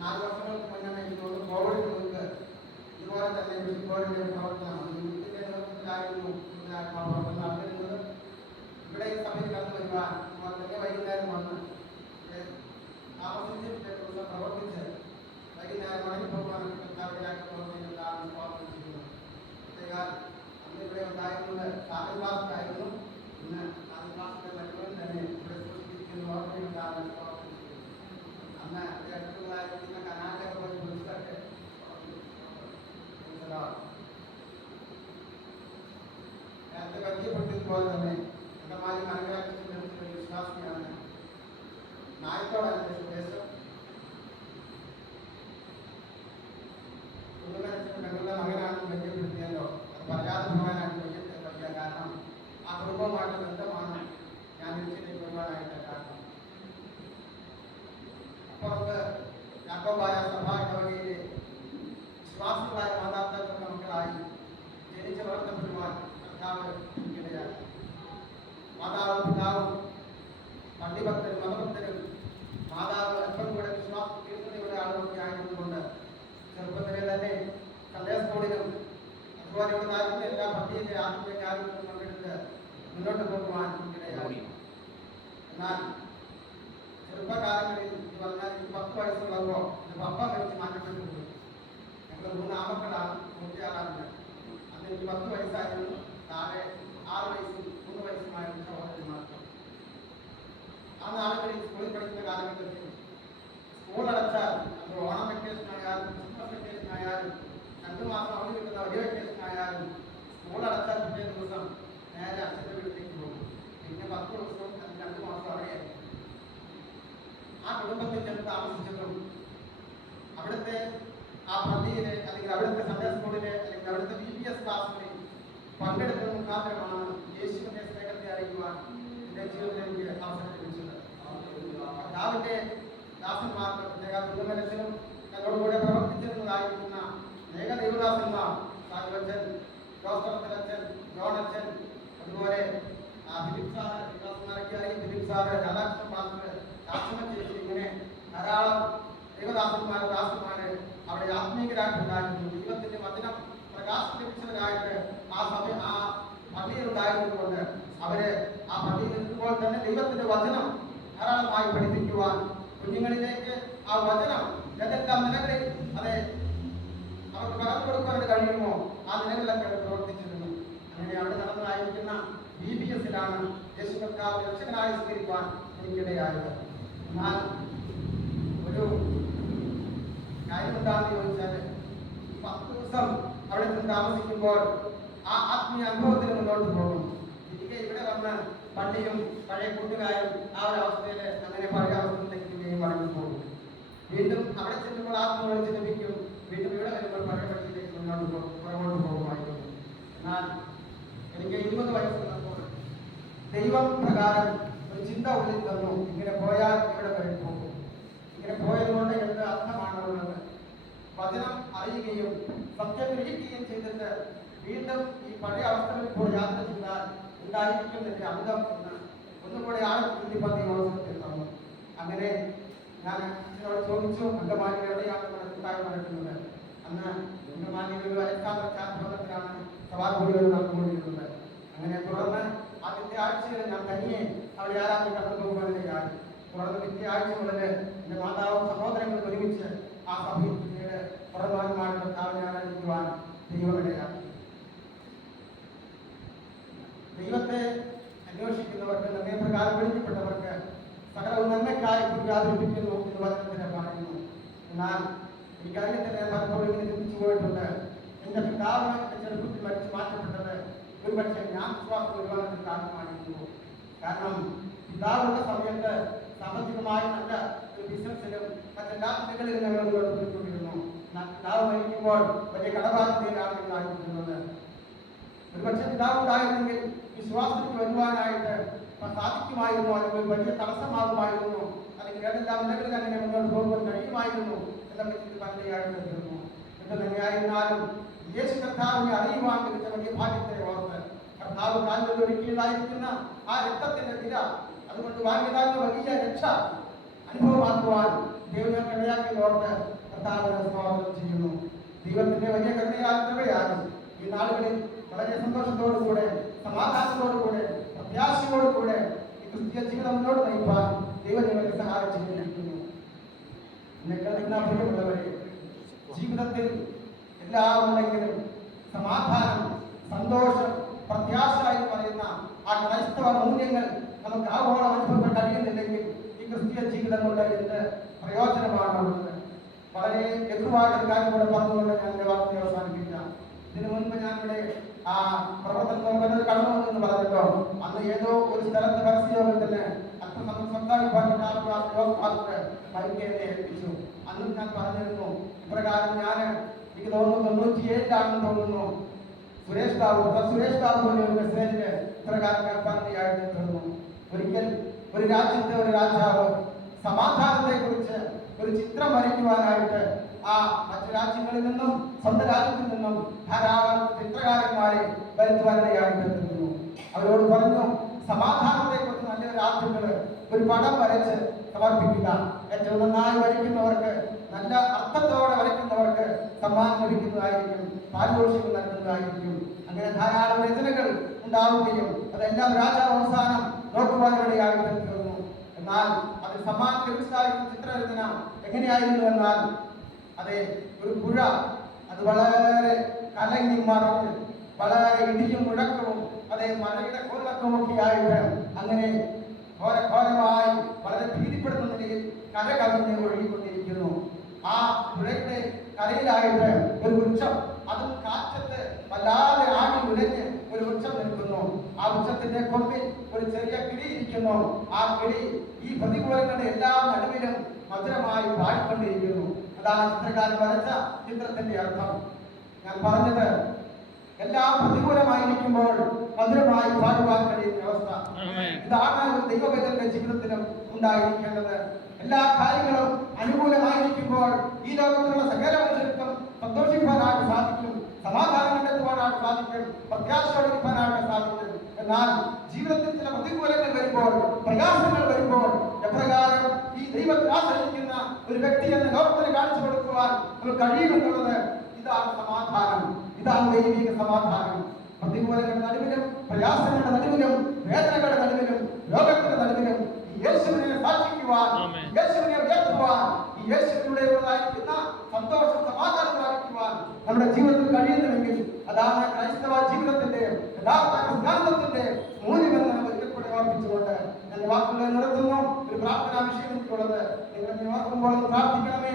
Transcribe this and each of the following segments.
നാല് വർഷങ്ങൾക്ക് മുന്നേ ഇതിനോട് കോവിഡിന് മുൻപ് ഇതുപോലെ തന്നെ കോവിഡിന്റെ പ്രവർത്തനം ഇതിന്റെ നേതൃത്വത്തിലായിരുന്നു ഇതിന്റെ പ്രവർത്തനം നടന്നിരുന്നത് ഇവിടെ ഈ സഭയിൽ കടന്നു വരുവാൻ അതുപോലെ തന്നെ വൈകുന്നേരം വന്ന് ഏഹ് താമസിച്ച് പിറ്റേ ദിവസം പ്രവർത്തിച്ച് വൈകുന്നേരം മടങ്ങി പോകാൻ കർത്താവിനായിട്ട് అంతకంటే పట్టించుకోవాలని ఎంతమంది మనకి విశ్వాసం నాయకుడు అనే దేశం പിതാവും പണ്ഡിഭക്തരും മതഭക്തരും മാതാവ് അല്പം കൂടെ വിശ്വാസം തീർന്നതയുടെ ആളുകളൊക്കെ ആയതുകൊണ്ട് ചെറുപ്പത്തിലെ തന്നെ സൺഡേ സ്കൂളിലും അതുപോലെയുള്ള നാട്ടിലെ എല്ലാ പള്ളിയിലെ ആത്മീയ കാര്യങ്ങളും പങ്കെടുത്ത് മുന്നോട്ട് പോകുവാൻ ഇടയായി. എന്നാൽ ചെറുപ്പകാലങ്ങളിൽ ഇത് പറഞ്ഞാൽ എനിക്ക് പത്ത് വയസ്സുള്ളപ്പോൾ എന്റെ പപ്പ കഴിച്ച് മാറ്റപ്പെട്ടു പോയി. ഞങ്ങൾ മൂന്ന് ആമക്കളാണ് മൂത്തയാളാണ്. അന്ന് എനിക്ക് പത്ത് വയസ്സായിരുന്നു താഴെ ആറ് വയസ്സും മൂന്ന് വയസ്സുമായിരുന്നു. ആ നാളുകളിൽ സ്കൂളിൽ പഠിക്കുന്ന കാലഘട്ടത്തിൽ സ്കൂൾ അടച്ചാൽ അത് ഓണം വെക്കേഷൻ ആയാലും ക്രിസ്മസ് വെക്കേഷൻ ആയാലും രണ്ടു മാസം അവധി കിട്ടുന്ന ഒരേ വെക്കേഷൻ ആയാലും സ്കൂൾ അടച്ചാൽ പിറ്റേ ദിവസം നേരെ അച്ഛന്റെ വീട്ടിലേക്ക് പോകും. പിന്നെ പത്ത് ദിവസം രണ്ടു മാസം അവിടെ ആ കുടുംബത്തിൽ ചെന്ന് താമസിച്ചതും അവിടുത്തെ ആ പള്ളിയിലെ അല്ലെങ്കിൽ അവിടുത്തെ സൺഡേ സ്കൂളിലെ അല്ലെങ്കിൽ അവിടുത്തെ ബി ബി എസ് ക്ലാസ്സിലെ പങ്കെടുക്കുന്ന മുഖാന്തരമാണ് യേശുവിന്റെ സ്നേഹത്തെ അറിയുവാൻ എന്റെ ജീവിതത്തിൽ അവസരം ലഭിച്ചത്. കർത്താവിന്റെ ദാസന്മാർക്ക് പ്രത്യേക കുടുംബനത്തിനും തങ്ങളോടുകൂടെ പ്രവർത്തിച്ചിരുന്നതായിരിക്കുന്ന അനേക ദൈവദാസന്മാർ സാഹിബച്ചൻ ജോസഫ് അച്ഛൻ ജോണച്ചൻ അതുപോലെ ഫിലിപ്പ് സാറ് ദൈവദാസന്മാരൊക്കെ അറിയും ഫിലിപ്പ് സാറ് രാധാകൃഷ്ണൻ മാസ്റ്റർ ശാസ്ത്രമ ചേച്ചി ഇങ്ങനെ ധാരാളം ദൈവദാസന്മാർ ദാസന്മാര് അവിടെ ആത്മീയരായിട്ടുണ്ടായിരുന്നു. ദൈവത്തിന്റെ വചനം പ്രകാശിപ്പിച്ചവരായിട്ട് ആ സമയം ആ പള്ളിയിൽ ഉണ്ടായിരുന്നതുകൊണ്ട് അവർ ആ പള്ളിയിൽ നിൽക്കുമ്പോൾ തന്നെ ദൈവത്തിന്റെ വചനം ധാരാളമായി പഠിപ്പിക്കുവാൻ കുഞ്ഞുങ്ങളിലേക്ക് ആ വചനം ഏതെല്ലാം നിലകളിൽ അതെ അവർക്ക് പകർന്നു കൊടുക്കാൻ കഴിയുമോ ആ നിലകളിലൊക്കെ പ്രവർത്തിച്ചിരുന്നു. അങ്ങനെ അവിടെ നടന്നതായിരിക്കുന്ന ബി ബി എസിലാണ് യേശു കർത്താവ് രക്ഷകനായി സ്വീകരിക്കാൻ എനിക്കിടയായത്. എന്നാൽ ഒരു കാര്യം എന്താണെന്ന് ചോദിച്ചാൽ പത്ത് ദിവസം അവിടെ നിന്ന് താമസിക്കുമ്പോൾ ആ ആത്മീയ അനുഭവത്തിന് മുന്നോട്ട് പോകും തിരികെ ഇവിടെ വന്ന് പള്ളിയും പഴയ കൂട്ടുകാരും ആ ഒരു അവസ്ഥയിൽ അങ്ങനെ പഴയ അവസ്ഥയിലേക്ക് മടങ്ങി പോകും. വീണ്ടും അവിടെ ചെല്ലുമ്പോൾ ആത്മ വിളിച്ച് ലഭിക്കും വീണ്ടും ഇവിടെ വരുമ്പോൾ പഴയ പള്ളിയിലേക്ക് മുന്നോട്ട് പോകും പുറകോട്ട് പോകുമായിരുന്നു എന്നാൽ എനിക്ക് ഇരുപത് വയസ്സ് വയസ്സുള്ളപ്പോൾ ദൈവം പ്രകാരം ഒരു ചിന്ത ഉള്ളിൽ തന്നു. ഇങ്ങനെ പോയാൽ ഇവിടെ വരെ പോകും. ഇങ്ങനെ പോയതുകൊണ്ട് എന്ത് അർത്ഥമാണ് ഉള്ളത്? വചനം അറിയുകയും സത്യം ഗ്രഹിക്കുകയും ചെയ്തിട്ട് വീണ്ടും ഈ പഴയ അവസ്ഥകളിൽ പോയി യാത്ര ചെയ്താൽ ഉണ്ടായിരിക്കും എന്റെ അന്തം എന്ന് ഒന്നുകൂടെ ആളെ തന്നു അങ്ങനെ ഞാൻ അച്ഛനോട് ചോദിച്ചു അങ്കമാലി എവിടെയാണ്? നമ്മുടെ കൂട്ടായ്മ നടക്കുന്നത് അന്ന് അങ്കമാലിയിൽ ഒരു അലക്സാണ്ടർ ചാപ്രത്തിലാണ് സഭാകൂടികൾ നടന്നുകൊണ്ടിരുന്നത്. അങ്ങനെ തുടർന്ന് ആദ്യത്തെ ആഴ്ചയിൽ ഞാൻ തനിയെ അവിടെ ആരാധന കടന്നു പോകുവാനിടയായി തുടർന്ന് പിറ്റേ ആഴ്ച മുതൽ എന്റെ മാതാവും സഹോദരങ്ങളും ഒരുമിച്ച് ആ സഭയിൽ പിന്നീട് പുറമാനുമായിട്ട് കർത്താവിനെ ആരാധിക്കുവാൻ ദൈവത്തെ അന്വേഷിക്കുന്നവർക്ക് നിർണയപ്രകാരം വിളിക്കപ്പെട്ടവർക്ക് സകല നന്മയ്ക്കായി പ്രഖ്യാപിപ്പിക്കുന്നു എന്ന് വചനത്തിന് പറയുന്നു. എന്നാൽ എനിക്കറിയത്തില്ല ഞാൻ പലപ്പോഴും ഇങ്ങനെ ചിന്തിച്ചു പോയിട്ടുണ്ട്. എന്റെ പിതാവ് എന്റെ ചെറുപ്പത്തിൽ മരിച്ചു മാറ്റപ്പെട്ടത് ഒരുപക്ഷെ ഞാൻ വിശ്വാസം ഒരുപാട് കാരണമായിരുന്നു. കാരണം പിതാവുള്ള സമയത്ത് സാമ്പത്തികമായി നല്ല ഒരു ബിസിനസ്സിലും മറ്റെല്ലാ മേഖലയിലും ഞങ്ങൾ എന്നാൽ പിതാവ് മരിക്കുമ്പോൾ വലിയ കടബാധ്യതയിലാണ് ഞങ്ങൾ ആയിരിക്കുന്നത്. ഒരുപക്ഷെ പിതാവുണ്ടായിരുന്നെങ്കിൽ വിശ്വാസത്തിലേക്ക് വരുവാനായിട്ട് സാധിക്കുമായിരുന്നു അല്ലെങ്കിൽ വലിയ തടസ്സമാകുമായിരുന്നു അല്ലെങ്കിൽ ഏതെല്ലാം നിലകളിൽ അങ്ങനെ മുന്നോട്ട് പോകുവാൻ കഴിയുമായിരുന്നു എന്നൊക്കെ ചിന്തി പണ്ടയായിട്ട് തീർന്നു എന്ത് തന്നെയായിരുന്നാലും യേശു കർത്താവിനെ അറിയുവാൻ ലഭിച്ച വലിയ ഭാഗ്യത്തെ ഓർത്ത് കർത്താവ് കാലിൽ ഒരുക്കിയതായിരിക്കുന്ന ആ രക്തത്തിന്റെ വില അതുകൊണ്ട് വാങ്ങിയതാകുന്ന വലിയ രക്ഷ അനുഭവമാക്കുവാൻ ദൈവം കടയാക്കി ഓർത്ത് കർത്താവിനെ സ്വാഗതം ചെയ്യുന്നു. ദൈവത്തിന്റെ വലിയ കരുണയാകുന്നവയാണ് ഈ നാളുകളിൽ വളരെ സന്തോഷത്തോടുകൂടെ സമാധാനത്തോടുകൂടെ പ്രത്യാശയോടുകൂടെ ഈ ക്രിസ്തീയ ജീവിതം മുന്നോട്ട് നയിപ്പാൻ ദൈവം നിങ്ങൾക്ക് സഹായം ചെയ്തിരിക്കുന്നു എന്നെ കേൾക്കുന്ന പ്രിയമുള്ളവരെ ജീവിതത്തിൽ എല്ലാം ഉണ്ടെങ്കിലും സമാധാനം സന്തോഷം പ്രത്യാശ എന്ന് പറയുന്ന ആ ക്രൈസ്തവ മൂല്യങ്ങൾ നമുക്ക് ആഗോളം അനുഭവപ്പെട്ട് കഴിയുന്നില്ലെങ്കിൽ ഈ ക്രിസ്തീയ ജീവിതം കൊണ്ട് എന്ത് പ്രയോജനമാണുള്ളത്? വളരെ ലഘുവായിട്ടൊരു കാര്യം കൂടെ പറഞ്ഞുകൊണ്ട് ഞാൻ എന്റെ വാർത്ത ആ പ്രവർത്തനം കടന്നു വന്നെന്ന് പറഞ്ഞിട്ടോ അന്ന് ഏതോ ഒരു സ്ഥലത്ത് പരസ്യയോഗത്തിന് അല്പസമയം സംസാരിക്കാൻ മൈക്കേനെ ഏൽപ്പിച്ചു. അന്ന് ഞാൻ പറഞ്ഞിരുന്നു ഇപ്രകാരം ഞാൻ എനിക്ക് തോന്നുന്നു തൊണ്ണൂറ്റിയേഴിലാണെന്ന് തോന്നുന്നു. സുരേഷ് ബാബു സുരേഷ് ബാബു ഒരു മെസ്സേജിന് ഇപ്രകാരം കേൾപ്പാനിടയായിട്ട് തീർന്നു ഒരിക്കൽ ഒരു രാജ്യത്തെ ഒരു രാജാവ് സമാധാനത്തെ കുറിച്ച് ഒരു ചിത്രം വരയ്ക്കുവാനായിട്ട് ആ മറ്റു രാജ്യങ്ങളിൽ നിന്നും സ്വന്തം രാജ്യത്തിൽ നിന്നും ധാരാളം ചിത്രകാരന്മാരെ വരുത്തുവാനിടയായി തീർന്നു അവരോട് പറഞ്ഞു സമാധാനത്തെ കുറിച്ച് നല്ലൊരു ആർട്ടുകൾ ഒരു പടം വരച്ച് സമർപ്പിക്കുക. ഏറ്റവും നന്നായി വരയ്ക്കുന്നവർക്ക് നല്ല അർത്ഥത്തോടെ വരയ്ക്കുന്നവർക്ക് സമ്മാനം ലഭിക്കുന്നതായിരിക്കും പാരിതോഷികം നൽകുന്നതായിരിക്കും. അങ്ങനെ ധാരാളം രചനകൾ ഉണ്ടാവുകയും അതെല്ലാം രാജാവ് അവസാനം നോക്കുവാനിടയായിട്ട് തീർന്നു എന്നാൽ അതിൽ സമ്മാനം ലഭിച്ചതായിരുന്ന ചിത്രരചന എങ്ങനെയായിരുന്നു എന്നാൽ അതെ ഒരു പുഴ അത് വളരെ കലങ്ങി മറിഞ്ഞ് വളരെ ഇടിയും മുഴക്കവും അതെ മഴയുടെ ഒക്കെ ആയിട്ട് അങ്ങനെ ഘോര ഘോരമായി വളരെ ഭീതിപ്പെടുന്ന നിലയിൽ കര കവിഞ്ഞ് ഒഴുകിക്കൊണ്ടിരിക്കുന്നു. ആ പുഴയുടെ കരയിലായിട്ട് ഒരു വൃക്ഷം അതും കാറ്റത്ത് വല്ലാതെ ആടി ഉലഞ്ഞ് ഒരു വൃക്ഷം നിൽക്കുന്നു. ആ വൃക്ഷത്തിന്റെ കൊമ്പിൽ ഒരു ചെറിയ കിളി ഇരിക്കുന്നു. ആ കിളി ഈ പ്രതികൂലങ്ങളുടെ എല്ലാ നടുവിലും മധുരമായി പാടിക്കൊണ്ടിരിക്കുന്നു അതാണ് ചിത്രകാരൻ വരച്ച ചിത്രത്തിന്റെ അർത്ഥം. ഞാൻ പറഞ്ഞത് എല്ലാം പ്രതികൂലമായിരിക്കുമ്പോൾ മധുരമായി പാടുവാൻ കഴിയുന്ന അവസ്ഥ. ഇതാണ് ദൈവവേദന്റെ ജീവിതത്തിലും ഉണ്ടായിരിക്കേണ്ടത്. എല്ലാ കാര്യങ്ങളും അനുകൂലമായിരിക്കുമ്പോൾ ഈ ലോകത്തിലുള്ള സകല മനുഷ്യർക്കും സന്തോഷിക്കാനായിട്ട് സാധിക്കും സമാധാനം കണ്ടെത്തുവാനായിട്ട് സാധിക്കും പ്രത്യാശയോടിരിക്കാനായിട്ട് സാധിക്കും. എന്നാൽ ജീവിതത്തിൽ ചില പ്രതികൂലങ്ങൾ വരുമ്പോൾ പ്രയാസങ്ങൾ വരുമ്പോൾ എപ്രകാരം ഈ ദൈവത്തിൽ ആശ്രയിക്കുന്ന ഒരു വ്യക്തി എന്ന ലോകത്തിന് കാണിച്ചു നമ്മൾ കഴിയുമെന്നുള്ളത് ഇതാണ് സമാധാനം ഇതാണ് ദൈവിക സമാധാനം. പ്രതികൂലങ്ങളുടെ നടുവിലും പ്രയാസങ്ങളുടെ നടുവിലും വേദനകളുടെ നടുവിലും രോഗത്തിന്റെ നടുവിലും യേശുവിനെ സാക്ഷിക്കുവാൻ. യേശുവിനെ ഉയർത്തുവാൻ ഈ യേശുവിലൂടെയുള്ളതായിരിക്കുന്ന സന്തോഷം സമാധാനം പ്രാപിക്കുവാൻ നമ്മുടെ ജീവിതത്തിൽ കഴിയുന്നുവെങ്കിൽ അതാണ് ക്രൈസ്തവ ജീവിതത്തിന്റെ യഥാർത്ഥ സിദ്ധാന്തത്തിന്റെ മൂല്യമെന്ന് നമ്മൾ ഒരിക്കൽ ഓർപ്പിച്ചുകൊണ്ട് എന്റെ വാക്കുകളെ നിർത്തുന്നു. ഒരു പ്രാർത്ഥനാ വിഷയം എനിക്കുള്ളത് നിങ്ങൾ ഓർക്കുമ്പോൾ പ്രാർത്ഥിക്കണമേ.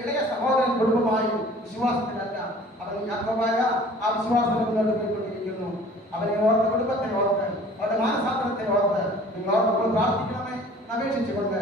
ഇളയ സഹോദരൻ കുടുംബമായി വിശ്വാസത്തിലല്ല അവൻ യാക്കോബായ ആ വിശ്വാസത്തിൽ മുന്നോട്ട് പോയിക്കൊണ്ടിരിക്കുന്നു അവനെ ഓർത്ത് കുടുംബത്തെ ഓർത്ത് അവരുടെ മാനസാന്തരത്തെ ഓർത്ത് നിങ്ങൾ ഓർത്ത് പ്രാർത്ഥിക്കണമെന്ന് അപേക്ഷിച്ചുകൊണ്ട്